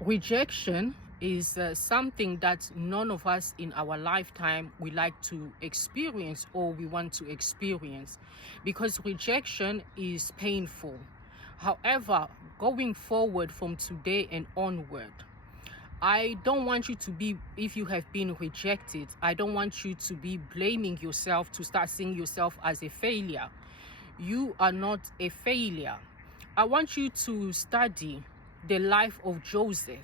Rejection is something that none of us in our lifetime we like to experience or we want to experience, because rejection is painful. However, going forward from today and onward, I don't want you to be, if you have been rejected, I don't want you to be blaming yourself, to start seeing yourself as a failure. You are not a failure. I want you to study the life of Joseph.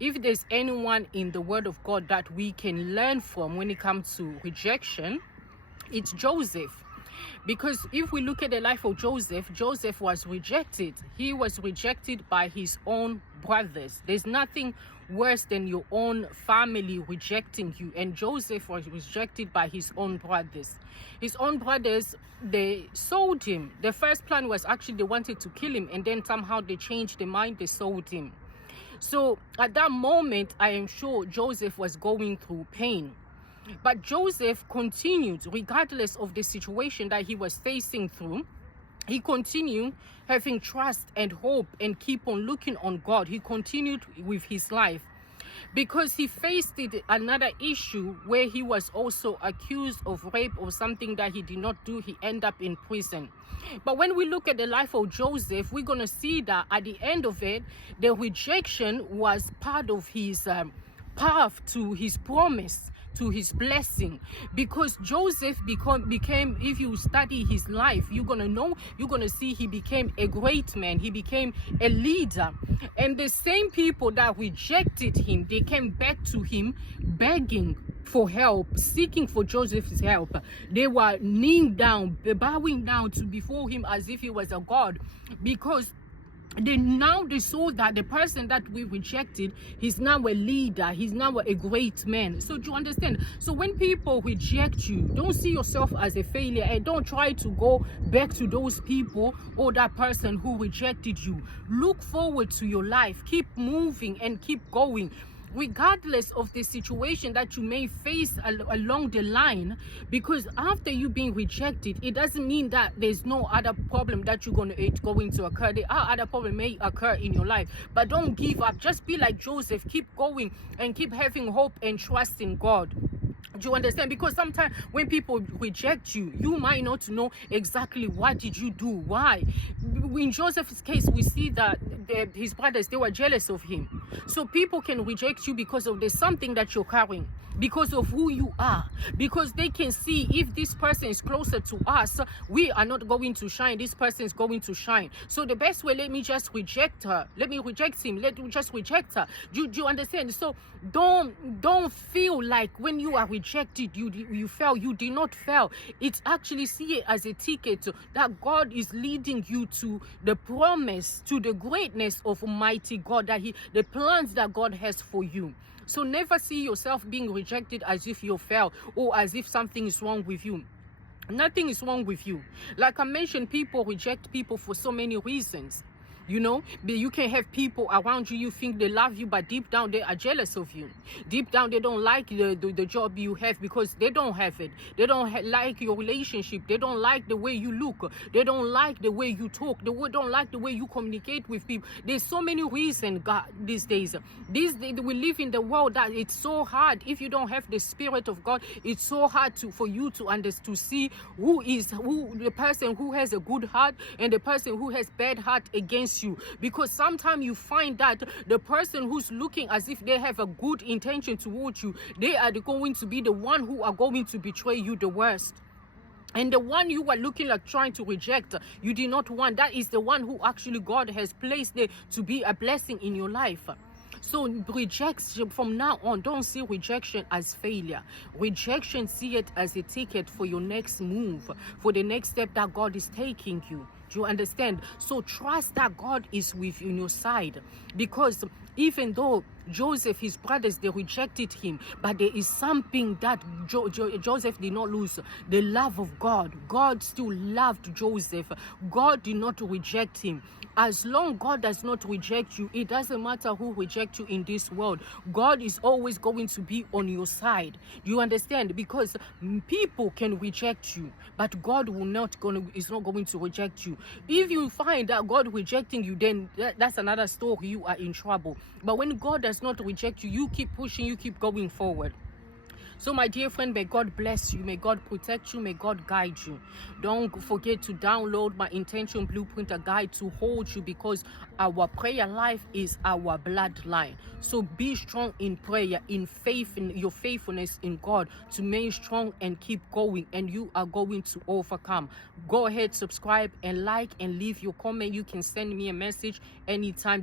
If there's anyone in the Word of God that we can learn from when it comes to rejection, it's Joseph. Because if we look at the life of Joseph, Joseph was rejected. He was rejected by his own brothers. There's nothing worse than your own family rejecting you. And Joseph was rejected by his own brothers. His own brothers, they sold him. The first plan was actually they wanted to kill him, and then somehow they changed their mind, they sold him. So at that moment, I am sure Joseph was going through pain. But Joseph continued, regardless of the situation that he was facing through. He continued having trust and hope and keep on looking on God. He continued with his life, because he faced another issue where he was also accused of rape or something that he did not do. He ended up in prison. But when we look at the life of Joseph, we're going to see that at the end of it, the rejection was part of his path to his promise, to his blessing. Because Joseph became, if you study his life, you're gonna see he became a great man. He became a leader. And the same people that rejected him, they came back to him begging for help, seeking for Joseph's help. They were kneeling down, bowing down before him as if he was a god, because they saw that the person that we rejected, he's now a leader, he's now a great man. So do you understand? So when people reject you, don't see yourself as a failure, and don't try to go back to those people or that person who rejected you. Look forward to your life, keep moving and keep going, regardless of the situation that you may face along the line. Because after you being rejected, it doesn't mean that there's no other problem that it's going to occur. There are other problems may occur in your life, but don't give up. Just be like Joseph, keep going and keep having hope and trust in God. Do you understand? Because sometimes when people reject you, you might not know exactly what did you do, why. In Joseph's case, we see that his brothers, they were jealous of him. So people can reject you because of there's something that you're carrying, because of who you are, because they can see if this person is closer to us, we are not going to shine, this person is going to shine. So the best way, let me just reject her, let me reject him, let me just reject her. Do you understand? So don't feel like when you are rejected you fail. You did not fail. It's actually, see it as a ticket that God is leading you to the promise, to the greatness of Almighty God, that the plans that God has for you. So never see yourself being rejected as if you fail or as if something is wrong with you. Nothing is wrong with you. Like I mentioned, people reject people for so many reasons. You know, you can have people around you, you think they love you, but deep down they are jealous of you. Deep down they don't like the job you have because they don't have it. They don't like your relationship. They don't like the way you look. They don't like the way you talk. They don't like the way you communicate with people. There's so many reasons, God, these days. We live in the world that it's so hard. If you don't have the Spirit of God, it's so hard for you to see who the person who has a good heart and the person who has bad heart against you. Because sometimes you find that the person who's looking as if they have a good intention towards you, they are going to be the one who are going to betray you the worst. And the one you are looking like trying to reject, you did not want, that is the one who actually God has placed there to be a blessing in your life. So rejection, from now on, don't see rejection as failure. Rejection, see it as a ticket for your next move, for the next step that God is taking you. Do you understand? So trust that God is with you on your side. Because even though Joseph, his brothers, they rejected him, but there is something that Joseph did not lose: the love of God. God still loved Joseph. God did not reject him. As long God does not reject you, it doesn't matter who rejects you in this world. God is always going to be on your side. Do you understand? Because people can reject you, but God is not going to reject you. If you find that God rejecting you, then that's another story. You are in trouble. But when God does not reject you, you keep pushing, you keep going forward. So my dear friend, may God bless you, may God protect you, may God guide you. Don't forget to download my Intention Blueprint, a guide to hold you, because our prayer life is our bloodline. So be strong in prayer, in faith, in your faithfulness in God, to remain strong and keep going, and you are going to overcome. Go ahead, subscribe and like, and leave your comment. You can send me a message anytime.